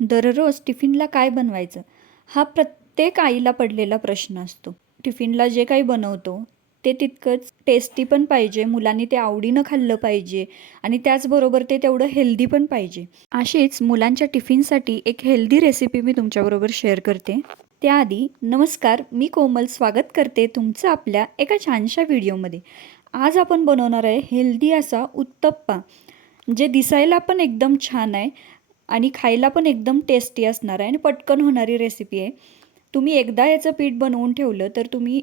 दररोज टिफिनला काय बनवायचं? हा प्रत्येक आईला पडलेला प्रश्न असतो. टिफिनला जे काही बनवतो ते तितकंच टेस्टी पण पाहिजे मुलांनी ते आवडीनं खाल्लं पाहिजे आणि त्याचबरोबर ते तेवढं हेल्दी पण पाहिजे. अशीच मुलांच्या टिफिनसाठी एक हेल्दी रेसिपी मी तुमच्याबरोबर शेअर करते. त्याआधी नमस्कार मी कोमल स्वागत करते तुमचं आपल्या एका छानशा व्हिडिओमध्ये. आज आपण बनवणार आहे हेल्दी असा उत्तप्पा जे दिसायला पण एकदम छान आहे. आणि खायला पण एकदम टेस्टी असणार आहे आणि पटकन होणारी रेसिपी आहे. तुम्ही एकदा याचं पीठ बनवून ठेवलं तर तुम्ही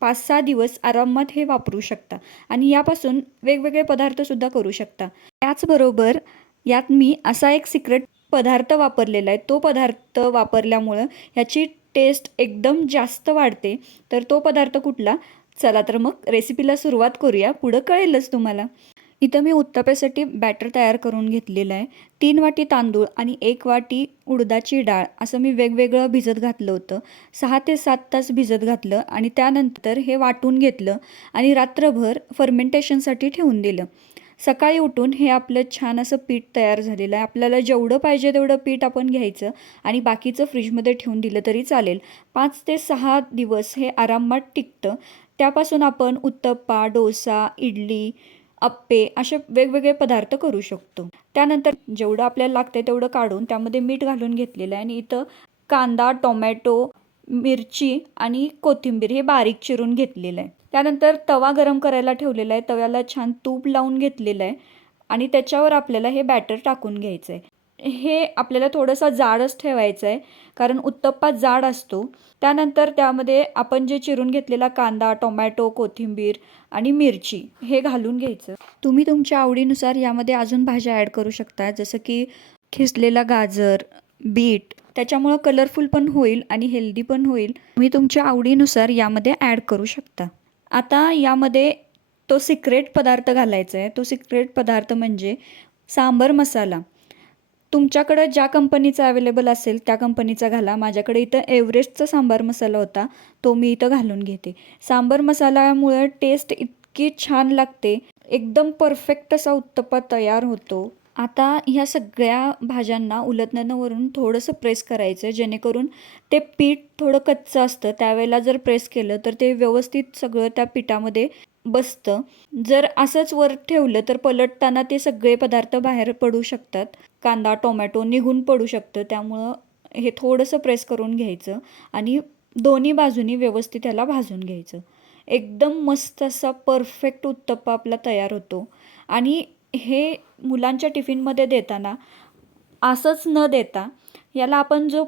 पाच सहा दिवस आरामात हे वापरू शकता आणि यापासून वेगवेगळे पदार्थसुद्धा करू शकता. त्याचबरोबर यात मी असा एक सिक्रेट पदार्थ वापरलेला आहे. तो पदार्थ वापरल्यामुळं ह्याची टेस्ट एकदम जास्त वाढते. तर तो पदार्थ कुठला? चला तर मग रेसिपीला सुरुवात करूया. पुढं कळेलच तुम्हाला. इथं मी उत्तप्यासाठी बॅटर तयार करून घेतलेलं आहे. तीन वाटी तांदूळ आणि एक वाटी उडदाची डाळ असं मी वेगवेगळं भिजत घातलं होतं. सहा ते सात तास भिजत घातलं आणि त्यानंतर हे वाटून घेतलं आणि रात्रभर फर्मेंटेशनसाठी ठेवून दिलं. सकाळी उठून हे आपलं छान असं पीठ तयार झालेलं आहे. आपल्याला जेवढं पाहिजे तेवढं पीठ आपण घ्यायचं आणि बाकीचं फ्रीजमध्ये ठेवून दिलं तरी चालेल. पाच ते सहा दिवस हे आरामात टिकतं. त्यापासून आपण उत्तप्पा डोसा इडली अप्पे असे वेगवेगळे पदार्थ करू शकतो. त्यानंतर जेवढं आपल्याला लागते तेवढं काढून त्यामध्ये मीठ घालून घेतलेलं आहे आणि इथं कांदा टोमॅटो मिरची आणि कोथिंबीर हे बारीक चिरून घेतलेलं आहे. त्यानंतर तवा गरम करायला ठेवलेला आहे. तव्याला छान तूप लावून घेतलेलं आहे आणि त्याच्यावर आपल्याला हे बॅटर टाकून घ्यायचं आहे हे आपल्याला थोडंसं जाडच ठेवायचं आहे. कारण उत्तप्पा जाड असतो. त्यानंतर त्यामध्ये आपण जे चिरून घेतलेला कांदा टोमॅटो कोथिंबीर आणि मिरची हे घालून घ्यायचं. तुम्ही तुमच्या आवडीनुसार यामध्ये अजून भाज्या ॲड करू शकता. जसं की खिसलेला गाजर बीट त्याच्यामुळं कलरफुल पण होईल आणि हेल्दी पण होईल. तुम्ही तुमच्या आवडीनुसार यामध्ये ॲड करू शकता. आता यामध्ये तो सिक्रेट पदार्थ घालायचा आहे. तो सिक्रेट पदार्थ म्हणजे सांबर मसाला. तुमच्याकडं ज्या कंपनीचा अवेलेबल असेल त्या कंपनीचा घाला. माझ्याकडे इथं एव्हरेस्टचा सांबार मसाला होता तो मी इथं घालून घेते. सांबार मसाल्यामुळं टेस्ट इतकी छान लागते. एकदम परफेक्ट असा उत्तप्पा तयार होतो. आता ह्या सगळ्या भाज्यांना उलटण्यावरून थोडंसं प्रेस करायचं जेणेकरून ते पीठ थोडं कच्चं असतं. त्यावेळेला जर प्रेस केलं तर ते व्यवस्थित सगळं त्या पिठामध्ये बसतं. जर असंच वर ठेवलं तर पलटताना ते सगळे पदार्थ बाहेर पडू शकतात. कांदा टोमॅटो निघून पडू शकतं. त्यामुळं हे थोडंसं प्रेस करून घ्यायचं आणि दोन्ही बाजूनी व्यवस्थित त्याला भाजून घ्यायचं. एकदम मस्त असा परफेक्ट उत्तप्पा आपला तयार होतो. आणि हे मुलांच्या टिफिनमध्ये देताना असंच न देता याला आपण जो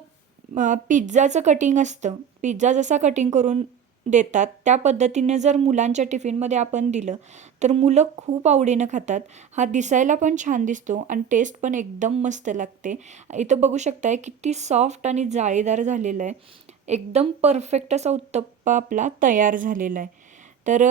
पिझ्झाचं कटिंग असतं पिझ्झा जसा कटिंग करून देतात. त्या पद्धतीने जर मुलांच्या टिफिनमध्ये आपण दिलं तर मुलं खूप आवडीनं खातात. हा दिसायला पण छान दिसतो आणि टेस्ट पण एकदम मस्त लागते. इथं बघू शकताय किती सॉफ्ट आणि जाळीदार झालेलं आहे. एकदम परफेक्ट असा उत्तप्पा आपला तयार झालेला आहे. तर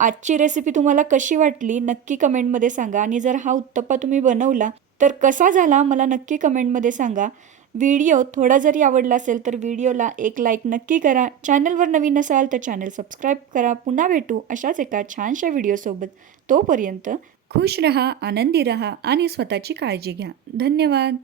आजची रेसिपी तुम्हाला कशी वाटली? नक्की कमेंटमध्ये सांगा. आणि जर हा उत्तप्पा तुम्ही बनवला तर कसा झाला? मला नक्की कमेंटमध्ये सांगा. व्हिडिओ थोडा जरी आवडला असेल तर व्हिडिओला एक लाईक नक्की करा. चॅनलवर नवीन असाल तर चॅनल सबस्क्राईब करा. पुन्हा भेटू अशाच एका छानशा व्हिडिओसोबत तोपर्यंत खुश रहा आनंदी रहा आणि स्वतःची काळजी घ्या. धन्यवाद.